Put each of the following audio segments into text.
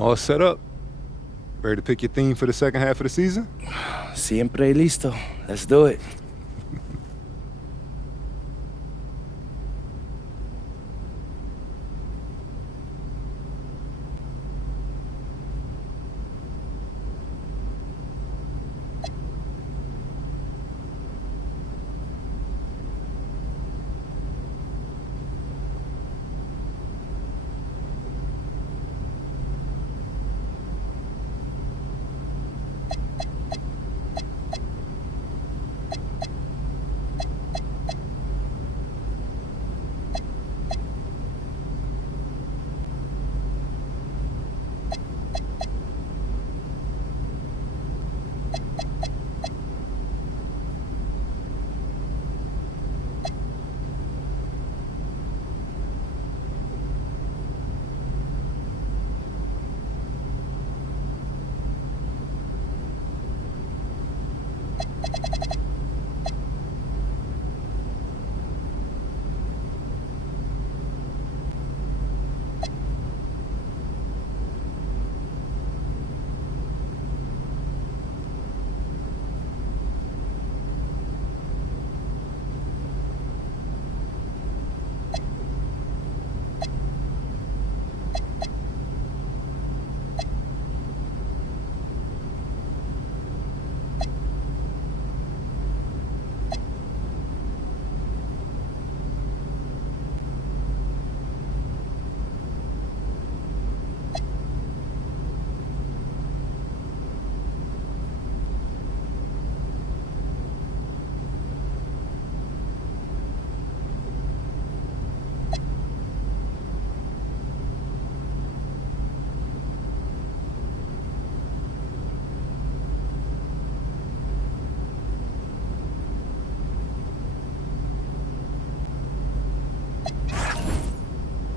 All set up. Ready to pick your theme for the second half of the season? Siempre listo. Let's do it.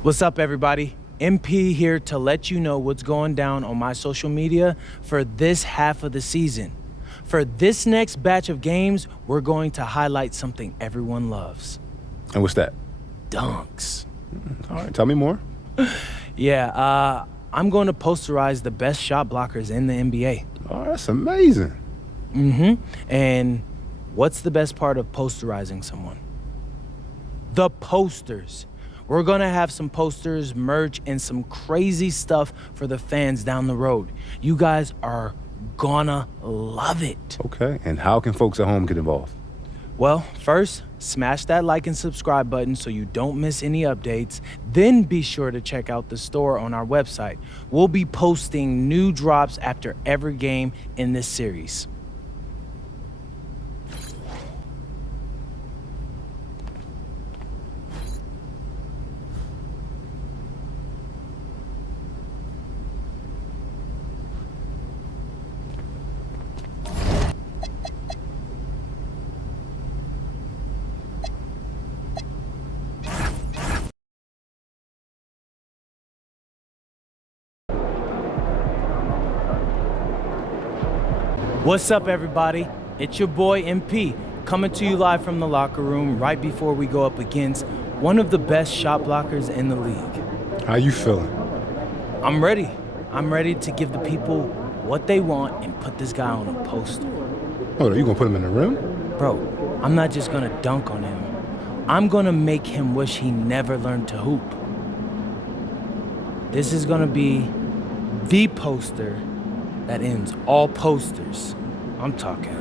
What's up, everybody? MP here to let you know what's going down on my social media for this half of the season. For this next batch of games, we're going to highlight something everyone loves. And what's that? Dunks. All right, tell me more. Yeah, I'm going to posterize the best shot blockers in the NBA. Oh, that's amazing. And what's the best part of posterizing someone? The posters. We're gonna have some posters, merch, and some crazy stuff for the fans down the road. You guys are gonna love it. Okay, and how can folks at home get involved? Well, first, smash that like and subscribe button so you don't miss any updates. Then be sure to check out the store on our website. We'll be posting new drops after every game in this series. What's up, everybody? It's your boy MP, coming to you live from the locker room right before we go up against one of the best shot blockers in the league. How you feeling? I'm ready. I'm ready to give the people what they want and put this guy on a poster. Oh, you gonna put him in the rim? Bro, I'm not just gonna dunk on him. I'm gonna make him wish he never learned to hoop. This is gonna be the poster that ends all posters. I'm talking,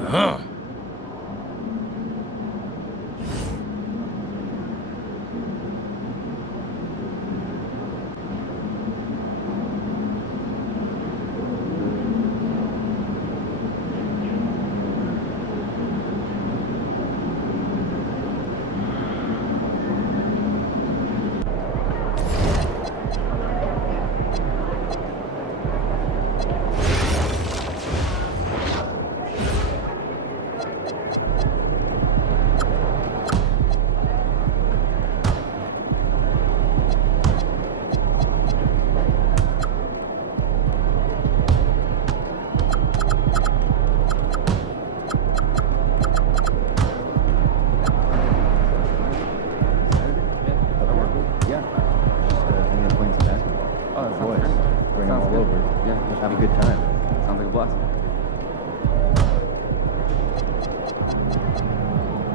Sounds like a blessing.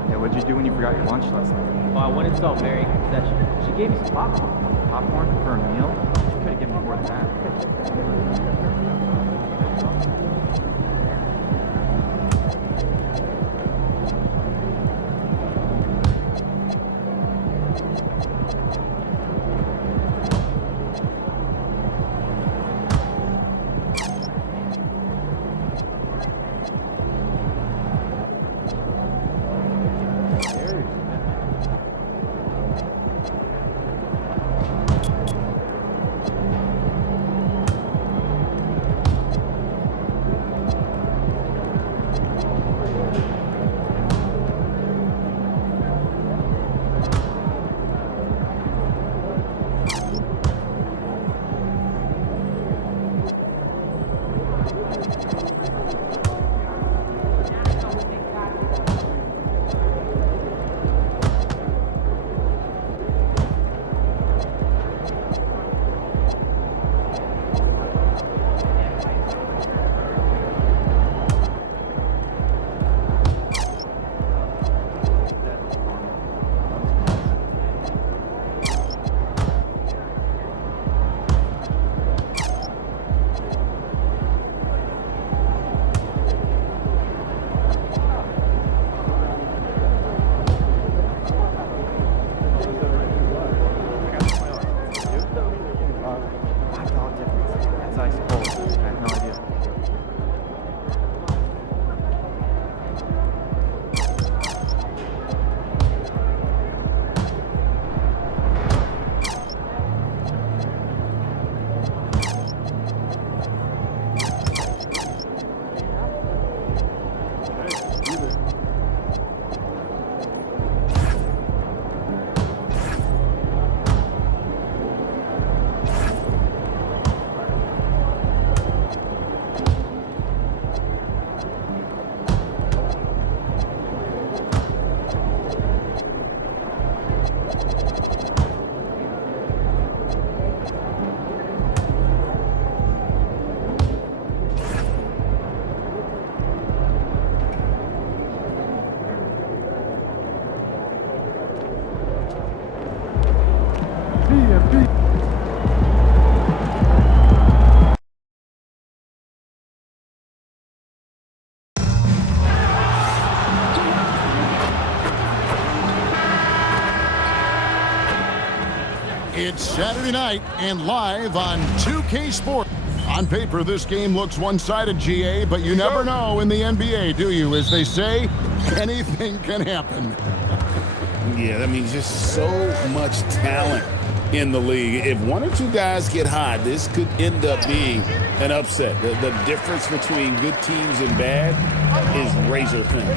Yeah, what'd you do when you forgot your lunch last night? Well, I went and saw Mary that she gave me some popcorn. Popcorn for a meal? You could have given me more than that. It's Saturday night and live on 2K Sports. On paper, this game looks one-sided, GA, but you never know in the NBA, do you? As they say, anything can happen. Yeah, that means just so much talent in the league. If one or two guys get hot, this could end up being an upset. The difference between good teams and bad is razor thin.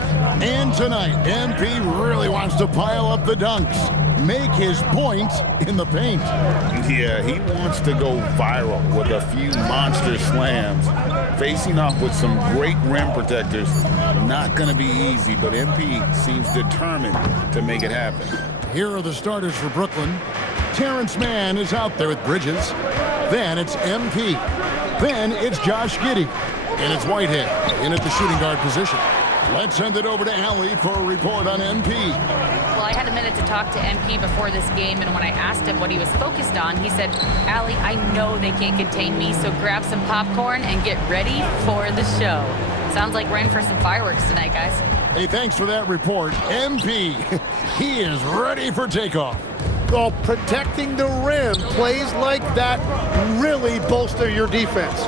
And tonight, MP really wants to pile up the dunks, make his point in the paint. Yeah, he wants to go viral with a few monster slams. Facing off with some great rim protectors, not going to be easy, but MP seems determined to make it happen. Here are the starters for Brooklyn. Terrence Mann is out there with Bridges. Then it's MP. Then it's Josh Giddey. And it's Whitehead in at the shooting guard position. Let's send it over to Allie for a report on MP. Well, I had a minute to talk to MP before this game, and when I asked him what he was focused on, he said, Allie, I know they can't contain me, so grab some popcorn and get ready for the show. Sounds like we're in for some fireworks tonight, guys. Hey, thanks for that report. MP, he is ready for takeoff. Well, protecting the rim, plays like that really bolster your defense.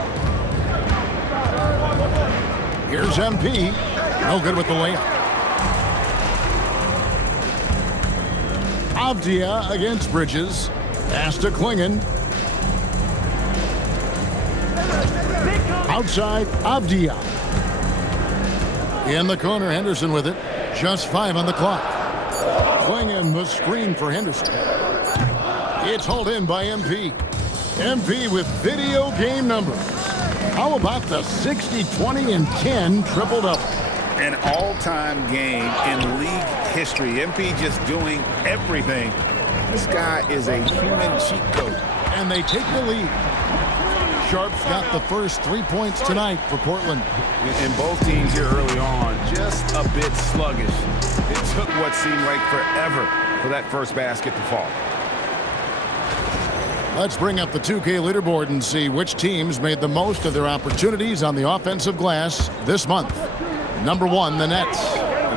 Here's MP. No good with the layup. Avdia against Bridges. Pass to Klingon. Outside, Avdia. In the corner, Henderson with it. Just 5 on the clock. Klingon the screen for Henderson. It's hauled in by MP. MP with video game numbers. How about the 60, 20, and 10 triple-double? An all-time game in league history. MP just doing everything. This guy is a human cheat code. And they take the lead. Sharp's got the first 3 points tonight for Portland. And both teams here early on, just a bit sluggish. It took what seemed like forever for that first basket to fall. Let's bring up the 2K leaderboard and see which teams made the most of their opportunities on the offensive glass this month. Number 1, the Nets.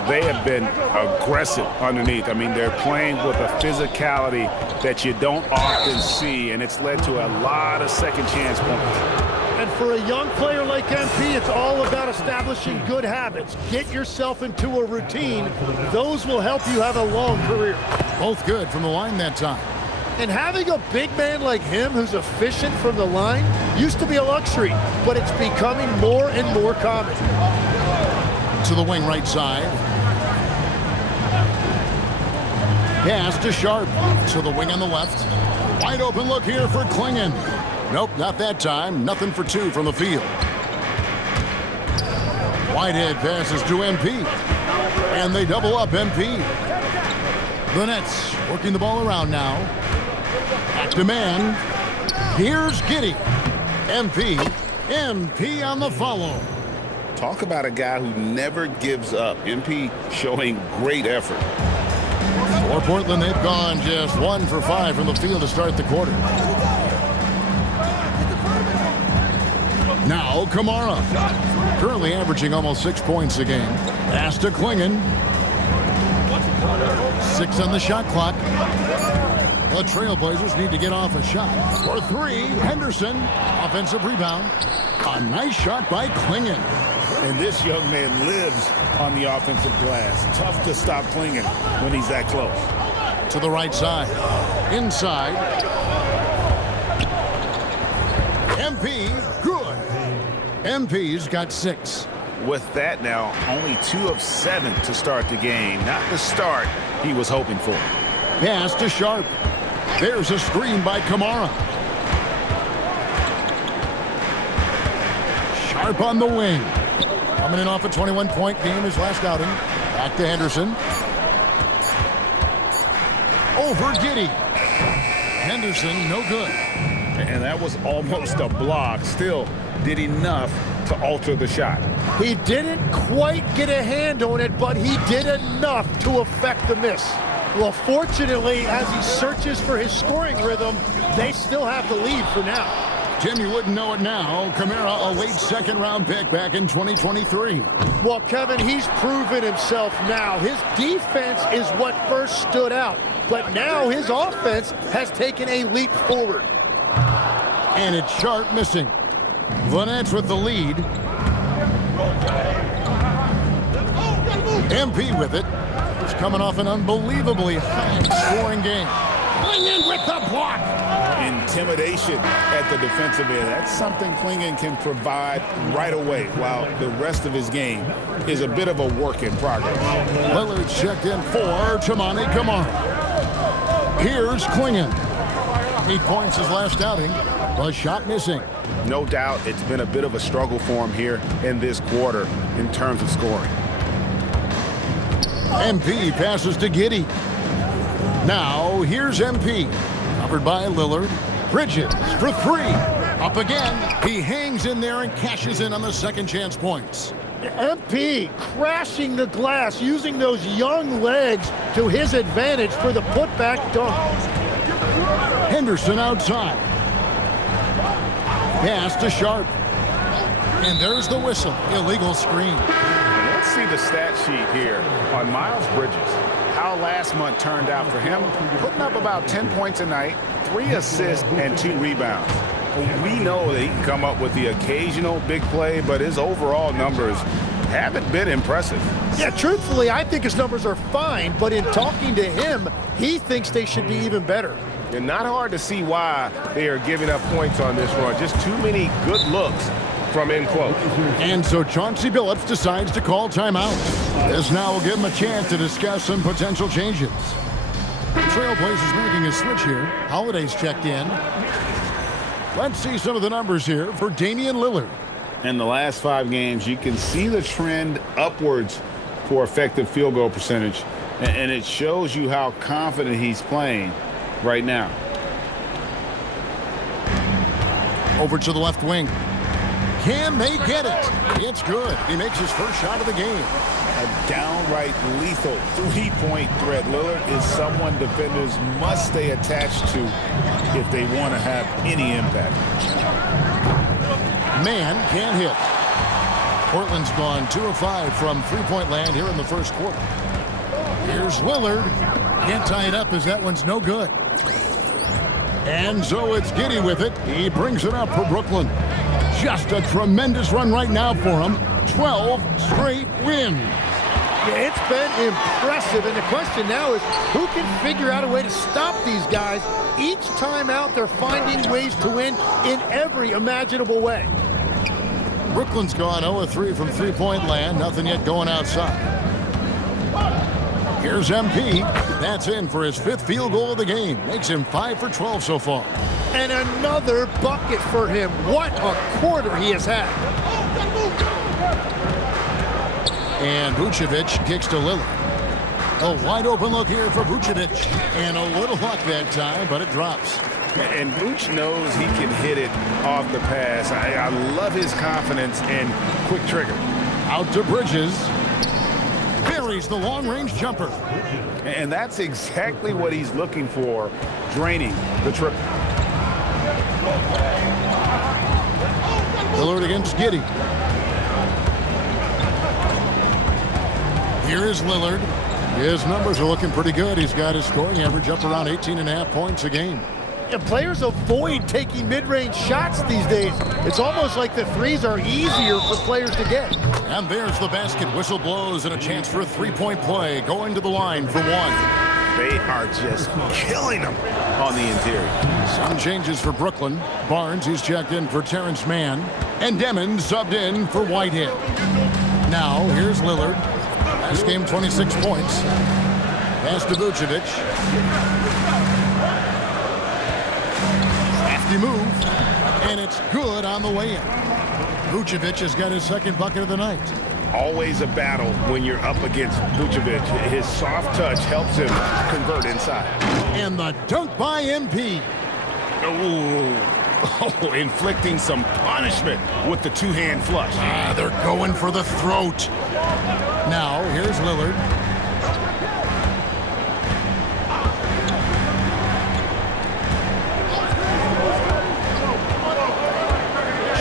They have been aggressive underneath. I mean, they're playing with a physicality that you don't often see, and it's led to a lot of second chance points. And for a young player like MP, it's all about establishing good habits. Get yourself into a routine. Those will help you have a long career. Both good from the line that time. And having a big man like him who's efficient from the line used to be a luxury, but it's becoming more and more common. To the wing right side. Pass to Sharp. To the wing on the left. Wide open look here for Klingon. Nope, not that time. Nothing for 2 from the field. Whitehead passes to MP. And they double up MP. The Nets working the ball around now. Back to man. Here's Giddey. MP on the follow. Talk about a guy who never gives up. MP showing great effort. For Portland, they've gone just 1 for 5 from the field to start the quarter. Now Kamara, currently averaging almost 6 points a game. Pass to Klingon. 6 on the shot clock. The Trailblazers need to get off a shot. For 3, Henderson, offensive rebound. A nice shot by Klingon. And this young man lives on the offensive glass. Tough to stop Klingon when he's that close. To the right side. Inside. MP, good. MP's got 6. With that now, only 2 of 7 to start the game. Not the start he was hoping for. Pass to Sharp. There's a screen by Kamara. Sharp on the wing. Coming in off a 21-point game his last outing. Back to Henderson. Over Giddey. Henderson, no good. And that was almost a block. Still did enough to alter the shot. He didn't quite get a hand on it, but he did enough to affect the miss. Well, fortunately, as he searches for his scoring rhythm, they still have the lead for now. Tim, you wouldn't know it now. Kamara, a late second-round pick back in 2023. Well, Kevin, he's proven himself now. His defense is what first stood out, but now his offense has taken a leap forward. And it's Sharp missing. The Nets with the lead. MP with it. It's coming off an unbelievably high-scoring game. Klingon with the block. Intimidation at the defensive end. That's something Klingon can provide right away, while the rest of his game is a bit of a work in progress. Lillard's checked in for Tamani Kamara. Here's Klingon. 8 points his last outing. The shot missing. No doubt it's been a bit of a struggle for him here in this quarter in terms of scoring. MP passes to Giddey. Now, here's MP. Covered by Lillard. Bridges for 3. Up again. He hangs in there and cashes in on the second chance points. MP crashing the glass, using those young legs to his advantage for the putback dunk. Henderson outside. Pass to Sharp. And there's the whistle. Illegal screen. Let's see the stat sheet here on Miles Bridges. How last month turned out for him. Putting up about 10 points a night, 3 assists, and 2 rebounds. We know that he can come up with the occasional big play, but his overall numbers haven't been impressive. Yeah, truthfully, I think his numbers are fine, but in talking to him, he thinks they should be even better. And not hard to see why they are giving up points on this run. Just too many good looks from in close. And so Chauncey Billups decides to call timeout. This now will give him a chance to discuss some potential changes. The Trailblazers making a switch here. Holiday's checked in. Let's see some of the numbers here for Damian Lillard. In the last 5 games, you can see the trend upwards for effective field goal percentage. And it shows you how confident he's playing right now. Over to the left wing. Can they get it? It's good. He makes his first shot of the game. A downright lethal three-point threat. Lillard is someone defenders must stay attached to if they want to have any impact. Man can't hit. Portland's gone 2 of 5 from three-point land here in the first quarter. Here's Lillard. Can't tie it up as that one's no good. And so it's Giddey with it. He brings it up for Brooklyn. Just a tremendous run right now for him. 12 straight wins. Yeah, it's been impressive, and the question now is who can figure out a way to stop these guys? Each time out, they're finding ways to win in every imaginable way. Brooklyn's gone 0 of 3 from three-point land. Nothing yet going outside. Here's MP. That's in for his 5th field goal of the game. Makes him 5 for 12 so far. And another bucket for him. What a quarter he has had. And Vucevic kicks to Lillard. A wide open look here for Vucevic. And a little luck that time, but it drops. And Vooch knows he can hit it off the pass. I love his confidence and quick trigger. Out to Bridges. Buries the long-range jumper. And that's exactly what he's looking for, draining the triple. Lillard against Giddey. Here is Lillard. His numbers are looking pretty good. He's got his scoring average up around 18.5 points a game. And players avoid taking mid-range shots these days. It's almost like the threes are easier for players to get. And there's the basket. Whistle blows and a chance for a three-point play. Going to the line for one. They are just killing them on the interior. Some changes for Brooklyn. Barnes, he's checked in for Terrence Mann. And Demon subbed in for Whitehead. Now, here's Lillard. Last game, 26 points. Pass to Vucevic. Crafty move. And it's good on the way in. Vucevic has got his 2nd bucket of the night. Always a battle when you're up against Vucevic. His soft touch helps him convert inside. And the dunk by MP. Oh, inflicting some punishment with the two-hand flush. They're going for the throat. Now, here's Lillard.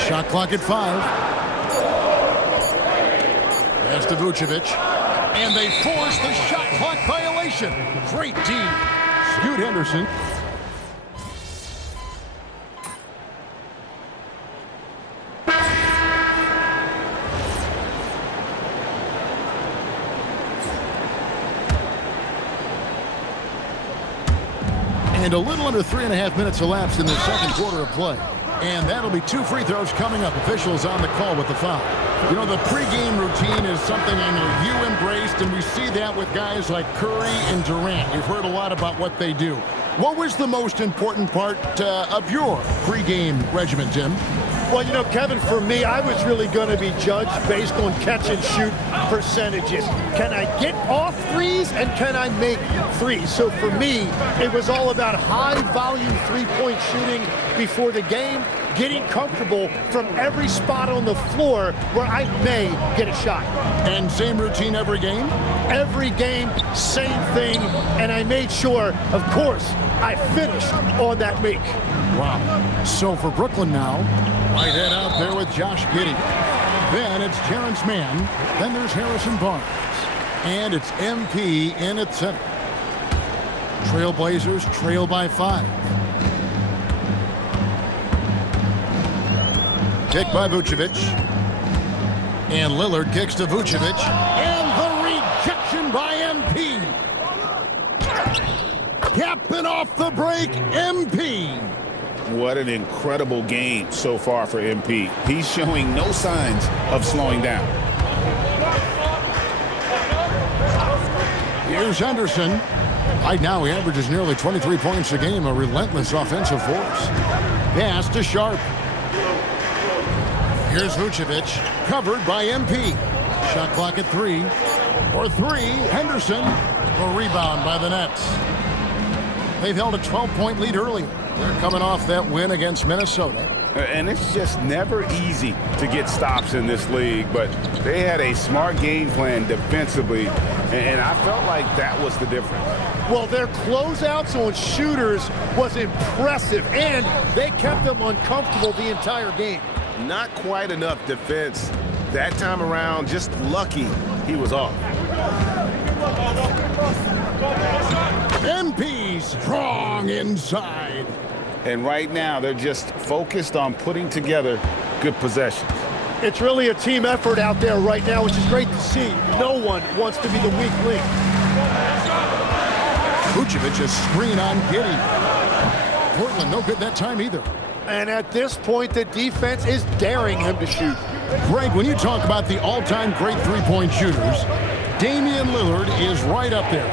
Shot clock at 5. Pass to Vucevic. And they force the shot clock violation. Great D. Scoot Henderson. And a little under 3.5 minutes elapsed in the second quarter of play. And that'll be 2 free throws coming up. Officials on the call with the foul. You know, the pregame routine is something I know you embraced, and we see that with guys like Curry and Durant. You've heard a lot about what they do. What was the most important part of your pregame regimen, Tim? Well, you know, Kevin, for me, I was really going to be judged based on catch-and-shoot percentages. Can I get off threes and can I make threes? So for me, it was all about high-volume three-point shooting before the game, getting comfortable from every spot on the floor where I may get a shot. And same routine every game? Every game, same thing, and I made sure, of course, I finished on that make. Wow. So for Brooklyn now, Whitehead out there with Josh Giddey. Then it's Terrence Mann. Then there's Harrison Barnes. And it's MP in at center. Trailblazers trail by 5. Kick by Vucevic. And Lillard kicks to Vucevic. And the rejection by MP. Capping off the break, MP. What an incredible game so far for MP. He's showing no signs of slowing down. Here's Henderson. Right now he averages nearly 23 points a game, a relentless offensive force. Pass to Sharp. Here's Vucevic, covered by MP. Shot clock at 3. For 3, Henderson. A rebound by the Nets. They've held a 12-point lead earlier. They're coming off that win against Minnesota. And it's just never easy to get stops in this league, but they had a smart game plan defensively, and I felt like that was the difference. Well, their closeouts on shooters was impressive, and they kept them uncomfortable the entire game. Not quite enough defense that time around. Just lucky he was off. MP strong inside. And right now, they're just focused on putting together good possessions. It's really a team effort out there right now, which is great to see. No one wants to be the weak link. Vucevic a screen on Giddey. Portland no good that time either. And at this point, the defense is daring him to shoot. Greg, when you talk about the all-time great three-point shooters, Damian Lillard is right up there.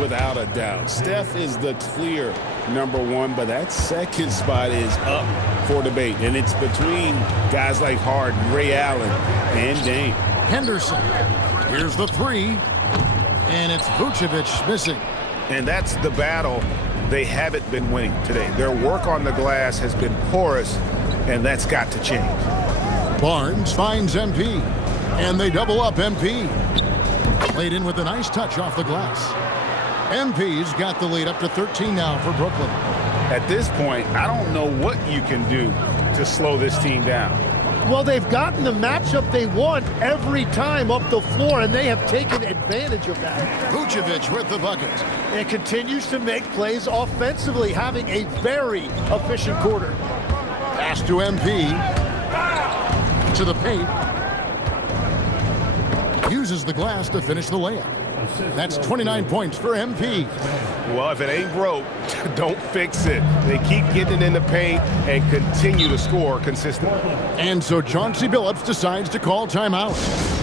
Without a doubt. Steph is the clear #1, but that second spot is up for debate. And it's between guys like Harden, Ray Allen, and Dame. Henderson. Here's the three. And it's Vucevic missing. And that's the battle they haven't been winning today. Their work on the glass has been porous, and that's got to change. Barnes finds MP. And they double up MP. Played in with a nice touch off the glass. MP's got the lead up to 13 now for Brooklyn. At this point, I don't know what you can do to slow this team down. Well, they've gotten the matchup they want every time up the floor, and they have taken advantage of that. Vucevic with the bucket. And continues to make plays offensively, having a very efficient quarter. Pass to MP. To the paint. Uses the glass to finish the layup. That's 29 points for MP. Well, if it ain't broke, don't fix it. They keep getting in the paint and continue to score consistently. And so Chauncey Billups decides to call timeout.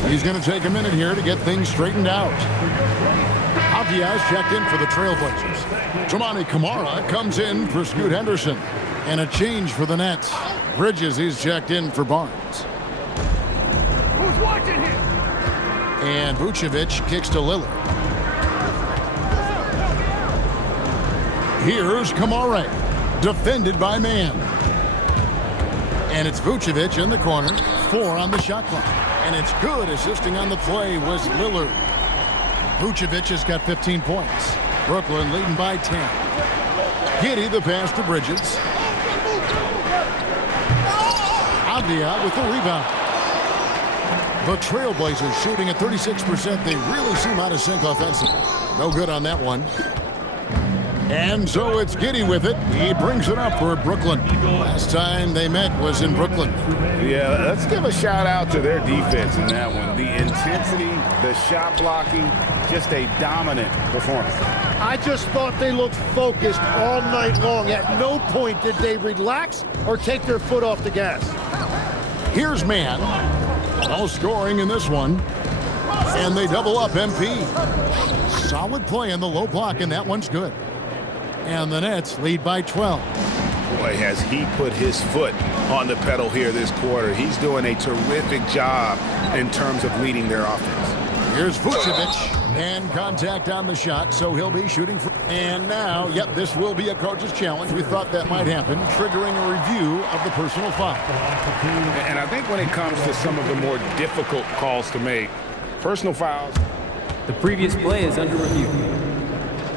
He's going to take a minute here to get things straightened out. Diaz checked in for the Trailblazers. Toumani Camara comes in for Scoot Henderson. And a change for the Nets. Bridges, he's checked in for Barnes. Who's watching here? And Vucevic kicks to Lillard. Here's Camara, defended by Man. And it's Vucevic in the corner, 4 on the shot clock. And it's good. Assisting on the play was Lillard. Vucevic has got 15 points. Brooklyn leading by 10. Giddey the pass to Bridges. Avdia with the rebound. The Trailblazers shooting at 36%. They really seem out of sync offensively. No good on that one. And so it's Giddey with it. He brings it up for Brooklyn. Last time they met was in Brooklyn. Yeah, let's give a shout out to their defense in that one. The intensity, the shot blocking, just a dominant performance. I just thought they looked focused all night long. At no point did they relax or take their foot off the gas. Here's Man. No scoring in this one. And they double up MP. Solid play in the low block, and that one's good. And the Nets lead by 12. Boy, has he put his foot on the pedal here this quarter. He's doing a terrific job in terms of leading their offense. Here's Vucevic, and contact on the shot, so he'll be shooting for... And now, yep, this will be a coach's challenge. We thought that might happen, triggering a review of the personal foul. And I think when it comes to some of the more difficult calls to make, personal fouls... The previous play is under review.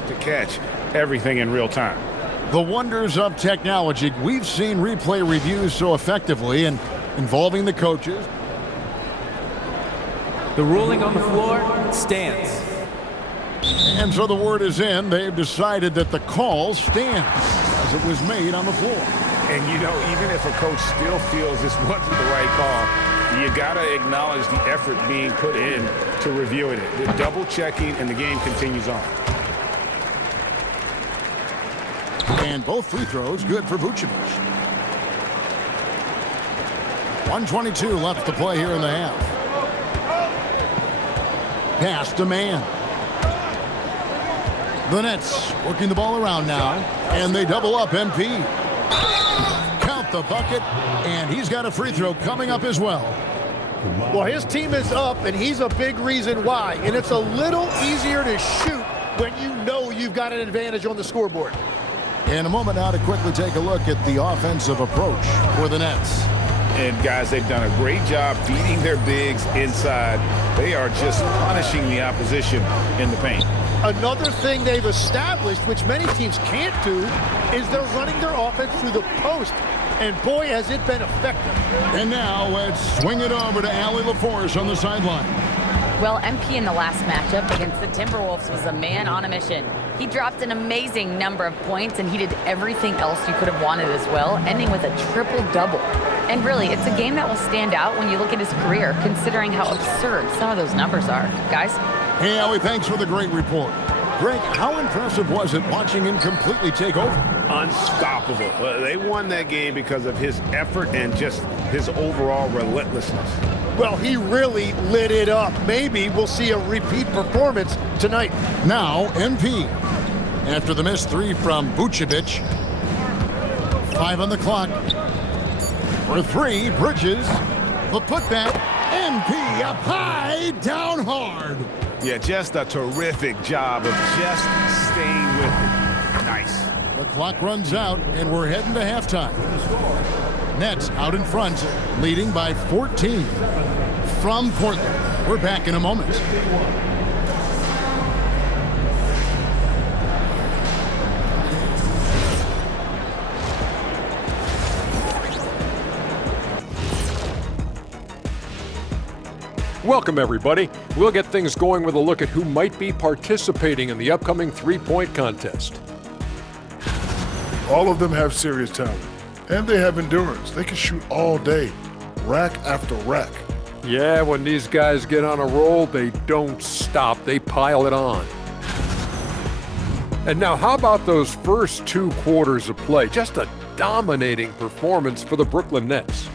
To catch everything in real time. The wonders of technology. We've seen replay reviews so effectively and involving the coaches. The ruling on the floor stands. And so the word is in. They've decided that the call stands as it was made on the floor. And, you know, even if a coach still feels this wasn't the right call, you got to acknowledge the effort being put in to reviewing it. The double checking, and the game continues on. And both free throws good for Vucevic. 1:22 left to play here in the half. Pass to Man. The Nets working the ball around now, and they double up MP. Count the bucket, and he's got a free throw coming up as well. Well, his team is up, and he's a big reason why. And it's a little easier to shoot when you know you've got an advantage on the scoreboard. In a moment now to quickly take a look at the offensive approach for the Nets. And guys, they've done a great job feeding their bigs inside. They are just punishing the opposition in the paint. Another thing they've established, which many teams can't do, is they're running their offense through the post. And boy, has it been effective. And now let's swing it over to Allie LaForce on the sideline. Well, MP in the last matchup against the Timberwolves was a man on a mission. He dropped an amazing number of points, and he did everything else you could have wanted as well, ending with a triple-double. And really, it's a game that will stand out when you look at his career, considering how absurd some of those numbers are. Guys? Hey, Allie, thanks for the great report. Greg, how impressive was it watching him completely take over? Unstoppable. They won that game because of his effort and just his overall relentlessness. Well, he really lit it up. Maybe we'll see a repeat performance tonight. Now, MP. After the missed three from Vucevic. 5 on the clock. For 3, Bridges. The putback. MP up high, down hard. Yeah, just a terrific job of just staying with it. Nice. The clock runs out, and we're heading to halftime. Nets out in front, leading by 14. From Portland, we're back in a moment. Welcome, everybody. We'll get things going with a look at who might be participating in the upcoming three-point contest. All of them have serious talent, and they have endurance. They can shoot all day, rack after rack. Yeah, when these guys get on a roll, they don't stop. They pile it on. And now, how about those first 2 quarters of play? Just a dominating performance for the Brooklyn Nets.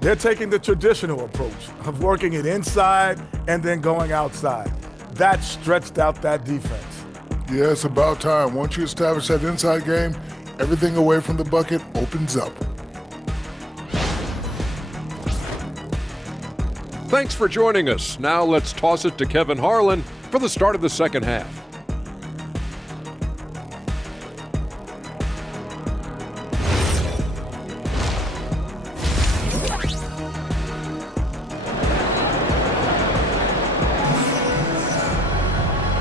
They're taking the traditional approach of working it inside and then going outside. That stretched out that defense. Yeah, it's about time. Once you establish that inside game, everything away from the bucket opens up. Thanks for joining us. Now let's toss it to Kevin Harlan for the start of the second half.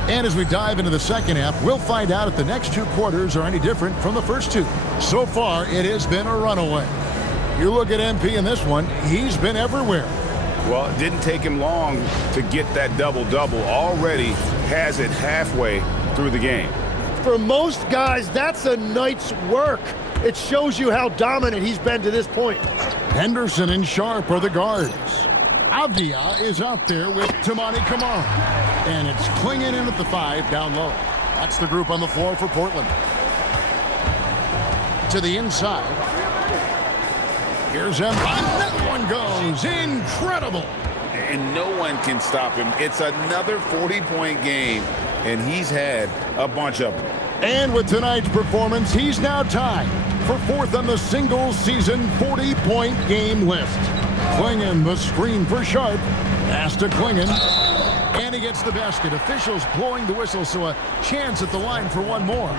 And as we dive into the second half, we'll find out if the next 2 quarters are any different from the first 2. So far, it has been a runaway. You look at MP in this one, he's been everywhere. Well, it didn't take him long to get that double-double. Already has it halfway through the game. For most guys, that's a night's work. It shows you how dominant he's been to this point. Henderson and Sharp are the guards. Avdia is out there with Tamani Kamara. And it's Klingon in at the 5 down low. That's the group on the floor for Portland. To the inside. Here's him. That one goes. Incredible. And no one can stop him. It's another 40-point game, and he's had a bunch of them. And with tonight's performance, he's now tied for 4th on the singles season 40-point game list. Klingon, the screen for Sharp. Pass to Klingon. And he gets the basket. Officials blowing the whistle, so a chance at the line for one more.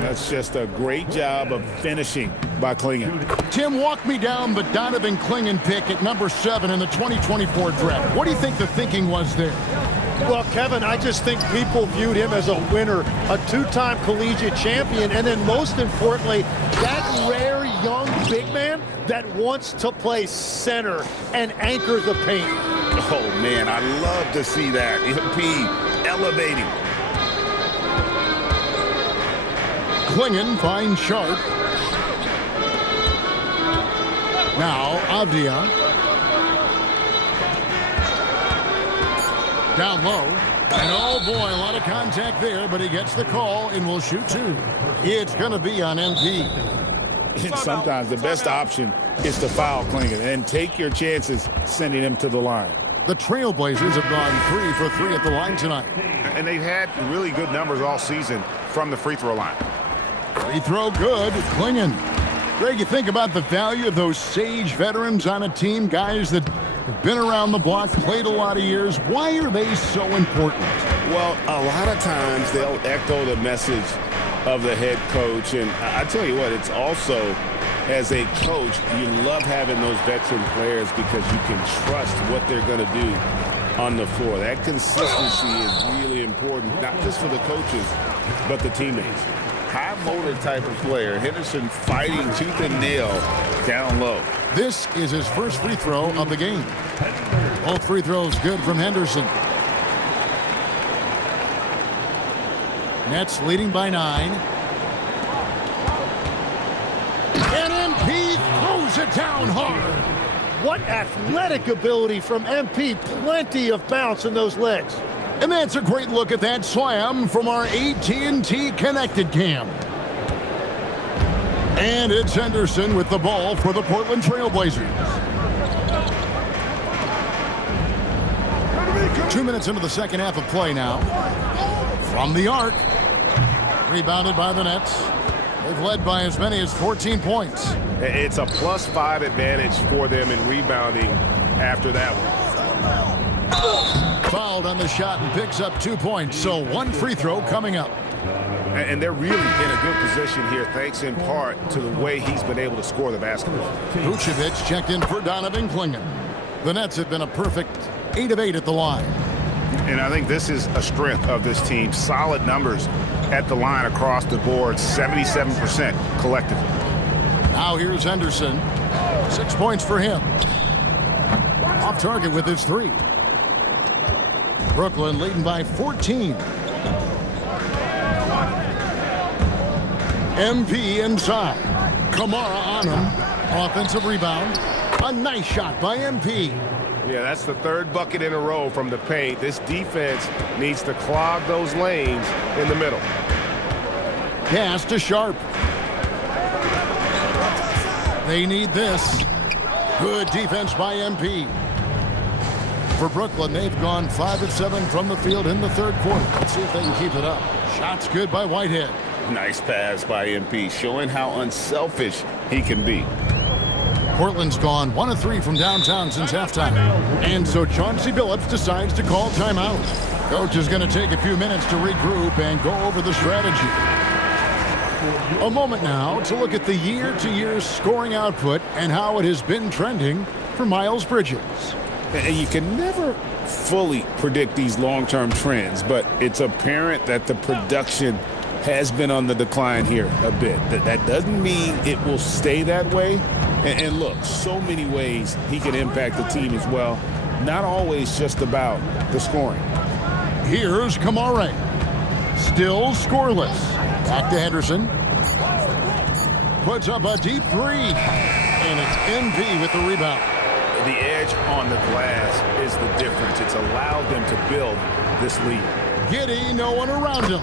That's just a great job of finishing by Klingon. Tim, walk me down the Donovan Klingon pick at number 7 in the 2024 draft. What do you think the thinking was there? Well, Kevin, I just think people viewed him as a winner, a 2-time collegiate champion, and then most importantly, that rare young big man that wants to play center and anchor the paint. Oh, man, I love to see that. MP elevating. Klingon finds Sharp. Now, Avdia. Down low. And oh boy, a lot of contact there, but he gets the call and will shoot 2. It's going to be on MP. And sometimes the best option is to foul Klingon and take your chances sending him to the line. The Trailblazers have gone 3 for 3 at the line tonight. And they've had really good numbers all season from the free throw line. Free throw good. Klingon. Greg, you think about the value of those sage veterans on a team, guys that have been around the block, played a lot of years. Why are they so important? Well, a lot of times they'll echo the message of the head coach. And I tell you what, it's also, as a coach, you love having those veteran players because you can trust what they're going to do on the floor. That consistency is really important, not just for the coaches, but the teammates. High motor type of player. Henderson fighting tooth and nail down low. This is his first free throw of the game. Both free throws good from Henderson. Nets leading by 9. And MP throws it down hard. What athletic ability from MP. Plenty of bounce in those legs. And that's a great look at that slam from our AT&T connected cam. And it's Henderson with the ball for the Portland Trail Blazers. 2 minutes into the second half of play now. From the arc. Rebounded by the Nets. They've led by as many as 14 points. It's a +5 advantage for them in rebounding after that one. Fouled on the shot and picks up 2 points. So one free throw coming up. And they're really in a good position here, thanks in part to the way he's been able to score the basketball. Vucevic checked in for Donovan Clingan. The Nets have been a perfect 8 of 8 at the line. And I think this is a strength of this team. Solid numbers at the line across the board, 77% collectively. Now here's Henderson. 6 points for him. Off target with his 3. Brooklyn leading by 14. MP inside. Kamara on him. Offensive rebound. A nice shot by MP. Yeah, that's the 3rd bucket in a row from the paint. This defense needs to clog those lanes in the middle. Pass to Sharp. They need this. Good defense by MP. For Brooklyn, they've gone 5 of 7 from the field in the 3rd quarter. Let's see if they can keep it up. Shots good by Whitehead. Nice pass by MP, showing how unselfish he can be. Portland's gone 1 of 3 from downtown since halftime. And so Chauncey Billups decides to call timeout. Coach is going to take a few minutes to regroup and go over the strategy. A moment now to look at the year-to-year scoring output and how it has been trending for Miles Bridges. And you can never fully predict these long-term trends, but it's apparent that the production has been on the decline here a bit. That doesn't mean it will stay that way. And look, so many ways he can impact the team as well. Not always just about the scoring. Here's Kamara. Still scoreless. Back to Henderson. Puts up a deep 3. And it's MP with the rebound. The edge on the glass is the difference. It's allowed them to build this lead. Giddey, no one around him.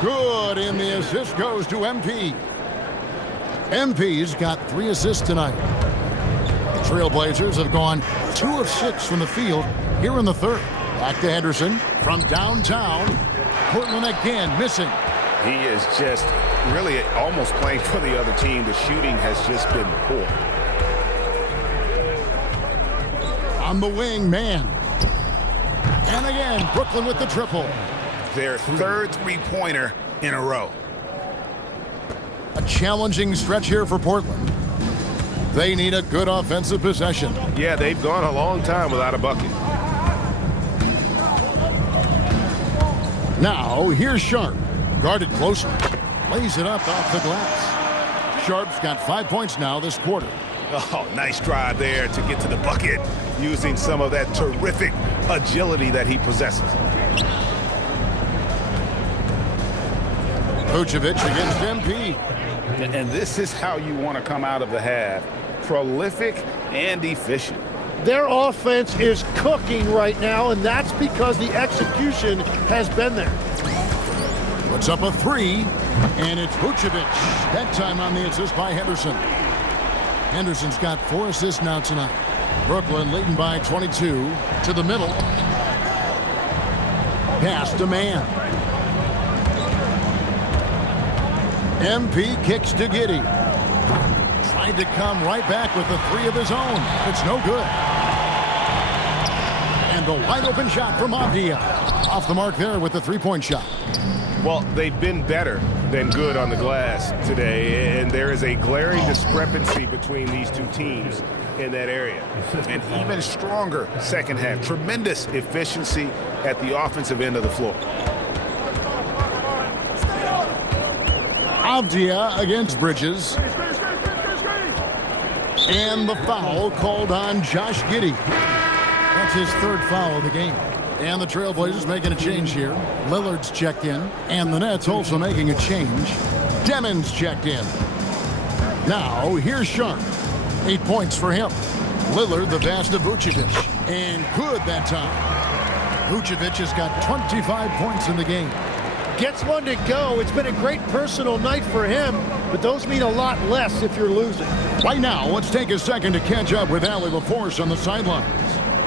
Good, and the assist goes to MP. MP's got 3 assists tonight. The Trailblazers have gone 2 of 6 from the field here in the 3rd. Back to Henderson from downtown. Portland again missing. He is just really almost playing for the other team. The shooting has just been poor. On the wing, man. And again, Brooklyn with the triple. Their 3rd three-pointer in a row. A challenging stretch here for Portland. They need a good offensive possession. Yeah, they've gone a long time without a bucket. Now, here's Sharp. Guarded closer. Lays it up off the glass. Sharp's got 5 points now this quarter. Oh, nice drive there to get to the bucket, using some of that terrific agility that he possesses. Vucevic against MP. And this is how you want to come out of the half. Prolific and efficient. Their offense is cooking right now, and that's because the execution has been there. Puts up a 3, and it's Vucevic. That time on the assist by Henderson. Henderson's got 4 assists now tonight. Brooklyn leading by 22 to the middle. Pass to man. MP kicks to Giddey. Tried to come right back with a 3 of his own. It's no good. And the wide open shot from Avdia. Off the mark there with the 3-point shot. Well, they've been better than good on the glass today, and there is a glaring discrepancy between these two teams in that area. An even stronger second half. Tremendous efficiency at the offensive end of the floor. Avdia against Bridges. And the foul called on Josh Giddey. That's his third foul of the game. And the Trailblazers making a change here. Lillard's checked in. And the Nets also making a change. Demon's checked in. Now, here's Sharp. 8 points for him. Lillard, the pass to Vucevic. And good that time. Vucevic has got 25 points in the game. Gets one to go. It's been a great personal night for him, but those mean a lot less if you're losing. Right now, let's take a second to catch up with Allie LaForce on the sidelines.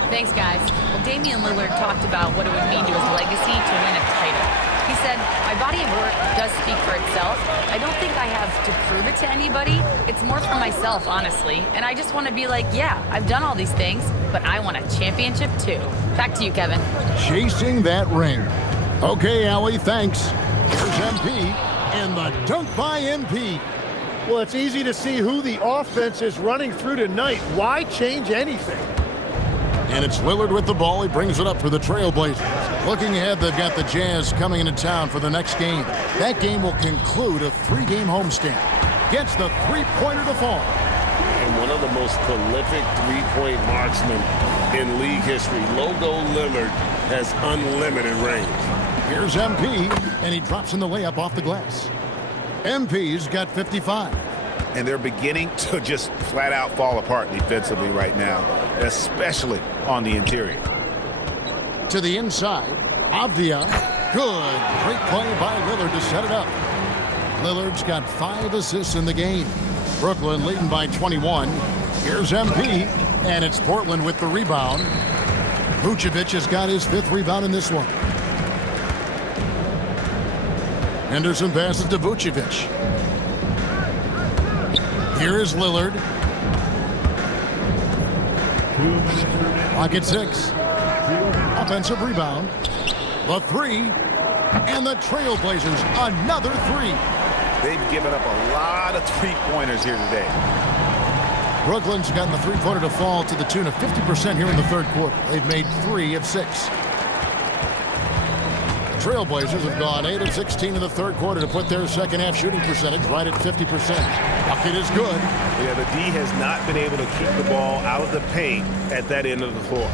Thanks, guys. Well, Damian Lillard talked about what it would mean to his legacy to win a title. He said, my body of work does speak for itself. I don't think I have to prove it to anybody. It's more for myself, honestly. And I just want to be like, yeah, I've done all these things, but I want a championship too. Back to you, Kevin. Chasing that ring. Okay, Allie, thanks. Here's MP, and the dunk by MP. Well, it's easy to see who the offense is running through tonight. Why change anything? And it's Lillard with the ball. He brings it up for the Trailblazers. Looking ahead, they've got the Jazz coming into town for the next game. That game will conclude a 3-game homestand. Gets the three-pointer to fall. And one of the most prolific three-point marksmen in league history, Logo Lillard, has unlimited range. Here's MP, and he drops in the layup off the glass. MP's got 55. And they're beginning to just flat out fall apart defensively right now, especially on the interior. To the inside, Avdia. Good. Great play by Lillard to set it up. Lillard's got 5 assists in the game. Brooklyn leading by 21. Here's MP, and it's Portland with the rebound. Vucevic has got his 5th rebound in this one. Henderson passes to Vucevic. Here is Lillard. Clock at 6. Offensive rebound. The 3. And the Trailblazers, another 3. They've given up a lot of three-pointers here today. Brooklyn's gotten the three-pointer to fall to the tune of 50% here in the third quarter. They've made 3 of 6. Trailblazers have gone 8 of 16 in the third quarter to put their second half shooting percentage right at 50%. Bucket is good. Yeah, the D has not been able to keep the ball out of the paint at that end of the floor.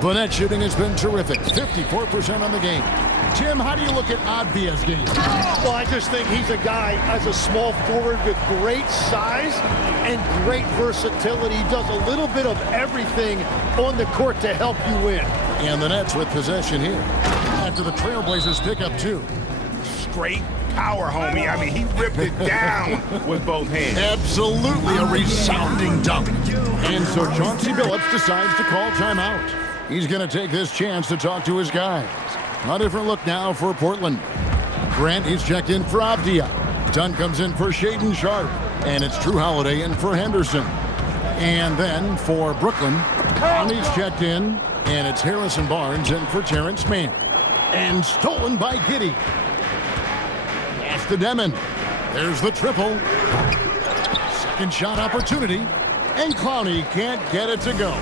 The net shooting has been terrific, 54% on the game. Tim, how do you look at Avdia's game? Well, I just think he's a guy as a small forward with great size and great versatility. He does a little bit of everything on the court to help you win. And the Nets with possession here after the Trailblazers pick up 2. Straight power, homie. I mean, he ripped it down with both hands. Absolutely a resounding dunk. And so Chauncey Billups decides to call timeout. He's going to take this chance to talk to his guys. A different look now for Portland. Grant is checked in for Avdia. Dunn comes in for Shaedon Sharp. And it's Drew Holiday in for Henderson. And then for Brooklyn, Conley's checked in. And it's Harrison Barnes in for Terrence Mann. And stolen by Giddey. Pass to Demon. There's the triple. Second shot opportunity. And Clowney can't get it to go.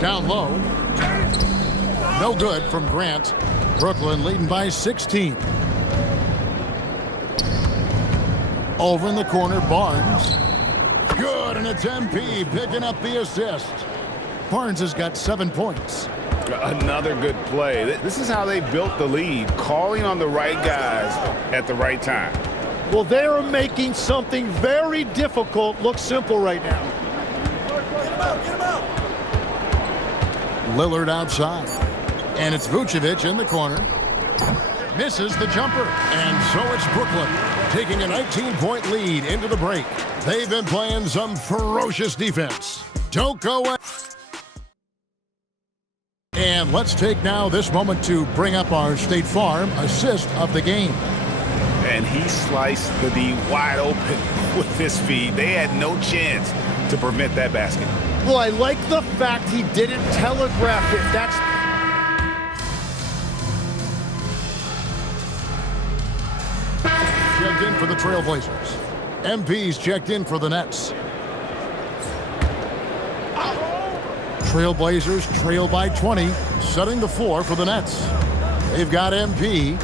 Down low. No good from Grant. Brooklyn leading by 16. Over in the corner, Barnes. Good, and it's MP picking up the assist. Barnes has got 7 points. Another good play. This is how they built the lead, calling on the right guys at the right time. Well, they are making something very difficult look simple right now. Get him out. Lillard outside. And it's Vucevic in the corner. Misses the jumper. And so it's Brooklyn taking a 19-point lead into the break. They've been playing some ferocious defense. Don't go away. And let's take now this moment to bring up our State Farm assist of the game. And he sliced the D wide open with his feet. They had no chance to prevent that basket. Well, I like the fact he didn't telegraph it. That's for the Trailblazers. MP's checked in for the Nets. Trailblazers trail by 20, setting the floor for the Nets. They've got MP.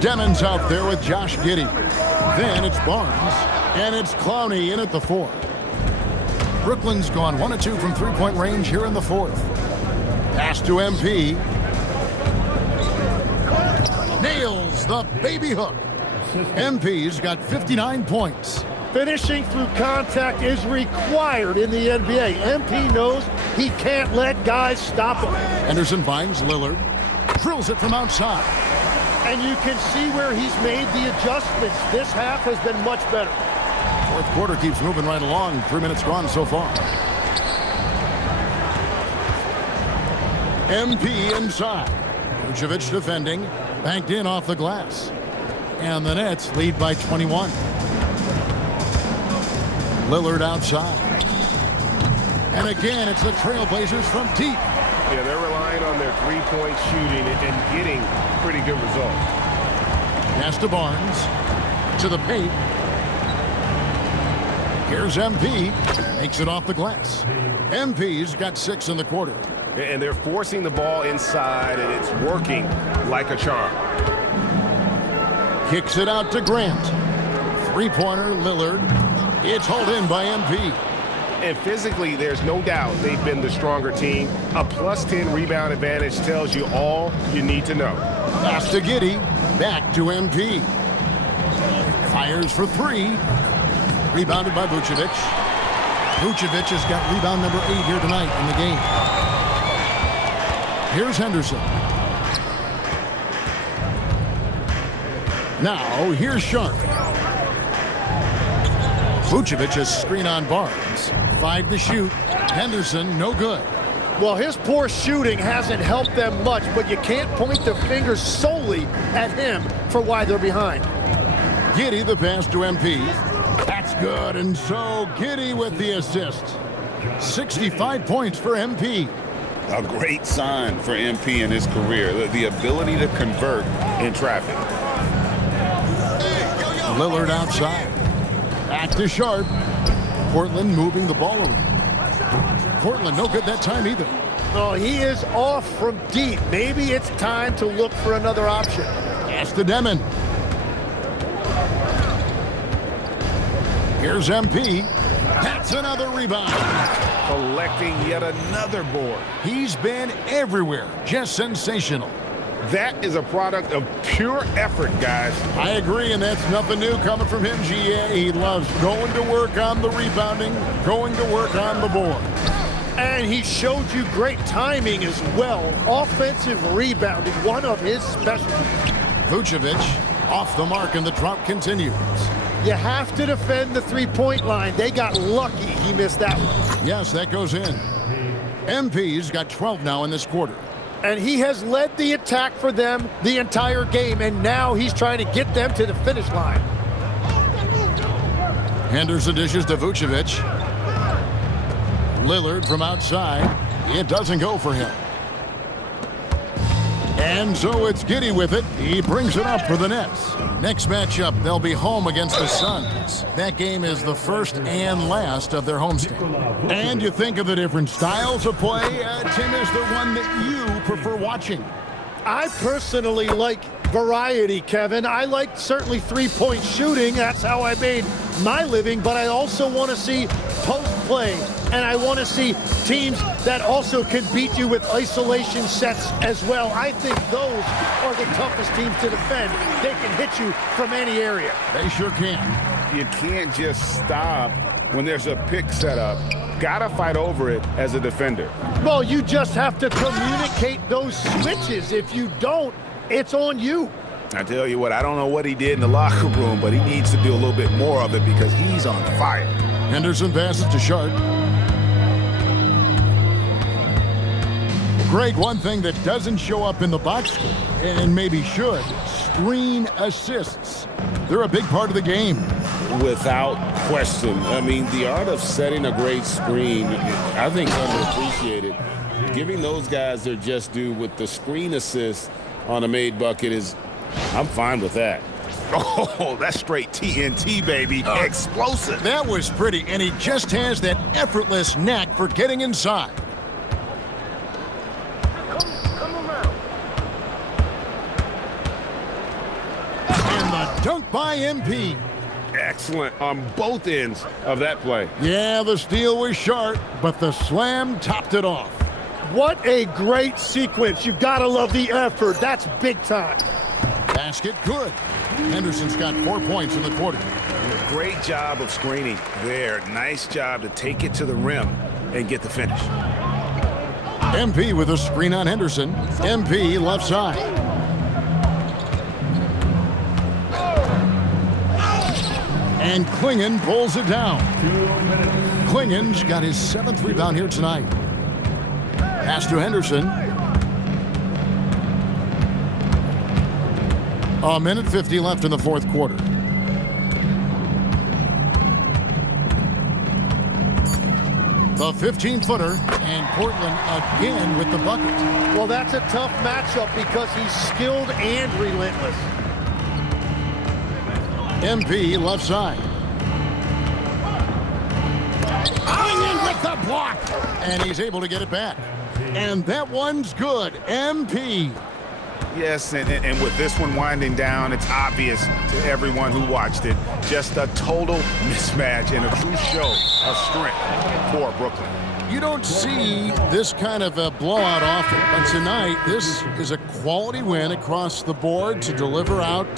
Demon's out there with Josh Giddey. Then it's Barnes, and it's Clowney in at the 4. Brooklyn's gone 1 of 2 from three-point range here in the 4th. Pass to MP. Nails the baby hook. MP's got 59 points. Finishing through contact is required in the NBA. MP knows he can't let guys stop him. Henderson finds Lillard. Drills it from outside. And you can see where he's made the adjustments. This half has been much better. Fourth quarter keeps moving right along. 3 minutes gone so far. MP inside. Vucevic defending. Banked in off the glass. And the Nets lead by 21. Lillard outside. And again, it's the Trailblazers from deep. Yeah, they're relying on their three-point shooting and getting pretty good results. Pass to Barnes. To the paint. Here's MP. Makes it off the glass. MP's got 6 in the quarter. And they're forcing the ball inside, and it's working like a charm. Kicks it out to Grant. Three-pointer, Lillard. It's hauled in by MP. And physically, there's no doubt they've been the stronger team. A plus 10 rebound advantage tells you all you need to know. Pass to Giddey. Back to MP. Fires for 3. Rebounded by Vucevic. Vucevic has got rebound number 8 here tonight in the game. Here's Henderson. Now, here's Sharp. Vucevic has screen on Barnes. 5 to shoot. Henderson, no good. Well, his poor shooting hasn't helped them much, but you can't point the finger solely at him for why they're behind. Giddey the pass to MP. That's good, and so Giddey with the assist. 65 points for MP. A great sign for MP in his career, the ability to convert in traffic. Lillard outside. Back to Sharp. Portland moving the ball around. Portland no good that time either. Oh, he is off from deep. Maybe it's time to look for another option. Pass to Demon. Here's MP. That's another rebound. Collecting yet another board. He's been everywhere. Just sensational. That is a product of pure effort, guys. I agree, and that's nothing new coming from him, GA. He loves going to work on the rebounding, going to work on the board. And he showed you great timing as well. Offensive rebounding, one of his specialties. Vucevic off the mark, and the drought continues. You have to defend the three-point line. They got lucky he missed that one. Yes, that goes in. MP's got 12 now in this quarter. And he has led the attack for them the entire game, and now he's trying to get them to the finish line. Henderson dishes to Vucevic. Lillard from outside. It doesn't go for him. And so it's Giddey with it. He brings it up for the Nets. Next matchup, they'll be home against the Suns. That game is the first and last of their homestand. And you think of the different styles of play, Tim is the one that you prefer watching. I personally like variety, Kevin. I like certainly three-point shooting. That's how I made my living, but I also want to see post play, and I want to see teams that also can beat you with isolation sets as well. I think those are the toughest teams to defend. They can hit you from any area. They sure can. You can't just stop when there's a pick set up. Gotta fight over it as a defender. Well, you just have to communicate those switches. If you don't, it's on you. I tell you what, I don't know what he did in the locker room, but he needs to do a little bit more of it because he's on fire. Henderson passes to Sharp. Greg, one thing that doesn't show up in the box score, and maybe should, screen assists. They're a big part of the game. Without question. I mean, the art of setting a great screen, I think underappreciated. Giving those guys their just due with the screen assist on a made bucket is, I'm fine with that. Oh, that's straight TNT, baby. Explosive. That was pretty, and he just has that effortless knack for getting inside. And the dunk by MP. Excellent on both ends of that play. Yeah, the steal was sharp, but the slam topped it off. What a great sequence. You gotta love the effort. That's big time. Basket good. Henderson's got 4 points in the quarter. Great job of screening there. Nice job to take it to the rim and get the finish. MP with a screen on Henderson. MP left side. And Klingon pulls it down. Klingon's got his 7th rebound here tonight. Pass to Henderson. A minute 50 left in the 4th quarter. The 15-footer, and Portland again with the bucket. Well, that's a tough matchup because he's skilled and relentless. MP left side. Klingon with the block, and he's able to get it back. And that one's good. MP. Yes, and with this one winding down, it's obvious to everyone who watched it. Just a total mismatch and a true show of strength for Brooklyn. You don't see this kind of a blowout often, but tonight this is a quality win across the board to deliver out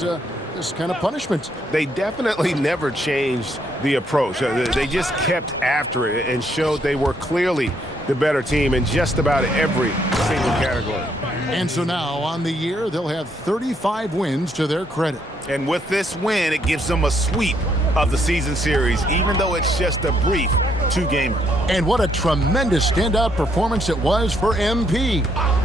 this kind of punishment. They definitely never changed the approach. They just kept after it and showed they were clearly the better team in just about every single category. And so now on the year, they'll have 35 wins to their credit. And with this win, it gives them a sweep of the season series, even though it's just a brief 2-gamer. And what a tremendous standout performance it was for MP.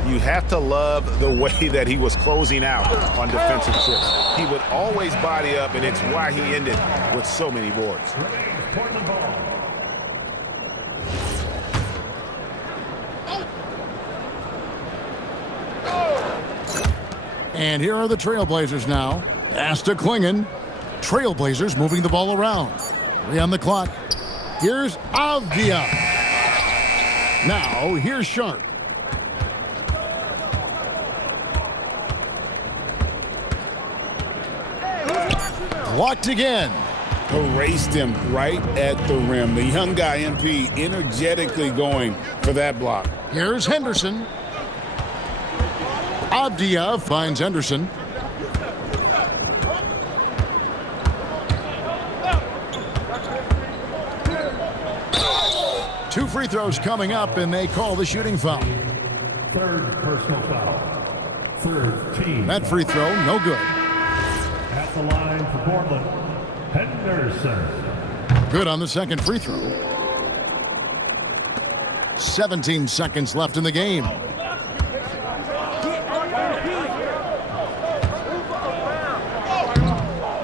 You have to love the way that he was closing out on defensive trips. He would always body up, and it's why he ended with so many boards. And here are the Trailblazers now. Pass to Klingon. Trailblazers moving the ball around. 3 on the clock. Here's Avdia. Now, here's Sharp. Blocked again. Erased him right at the rim. The young guy, MP, energetically going for that block. Here's Henderson. Avdia finds Henderson. Two free throws coming up, and they call the shooting foul. 3rd personal foul. 3rd team. That free throw, no good. At the line for Portland, Henderson. Good on the second free throw. 17 seconds left in the game.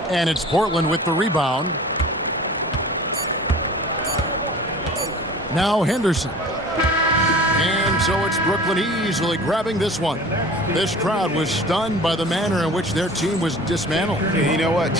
And it's Portland with the rebound. Now Henderson. And so it's Brooklyn easily grabbing this one. This crowd was stunned by the manner in which their team was dismantled. You know what?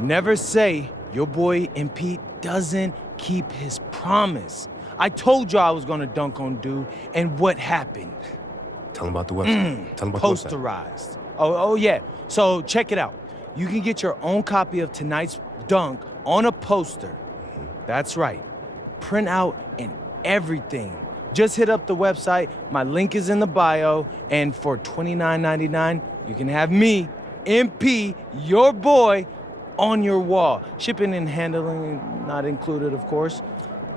Never say your boy MP doesn't keep his promise. I told you I was gonna dunk on dude, and what happened? Tell him about the website. Tell him about the website. Posterized. Oh yeah. So check it out. You can get your own copy of tonight's dunk on a poster. That's right. Print out and everything. Just hit up the website. My link is in the bio. And for $29.99, you can have me, MP, your boy, on your wall. Shipping and handling not included, of course.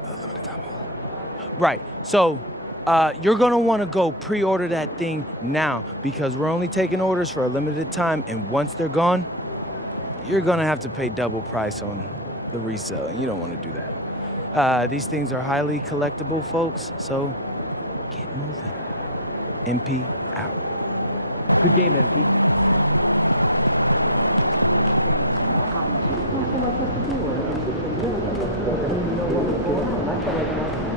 Limited time only. Right. So you're going to want to go pre-order that thing now because we're only taking orders for a limited time. And once they're gone, you're going to have to pay double price on the resale. And you don't want to do that. These things are highly collectible, folks. So get moving. MP out. Good game, MP. Not so much what to do. I didn't even know what was going on. I felt like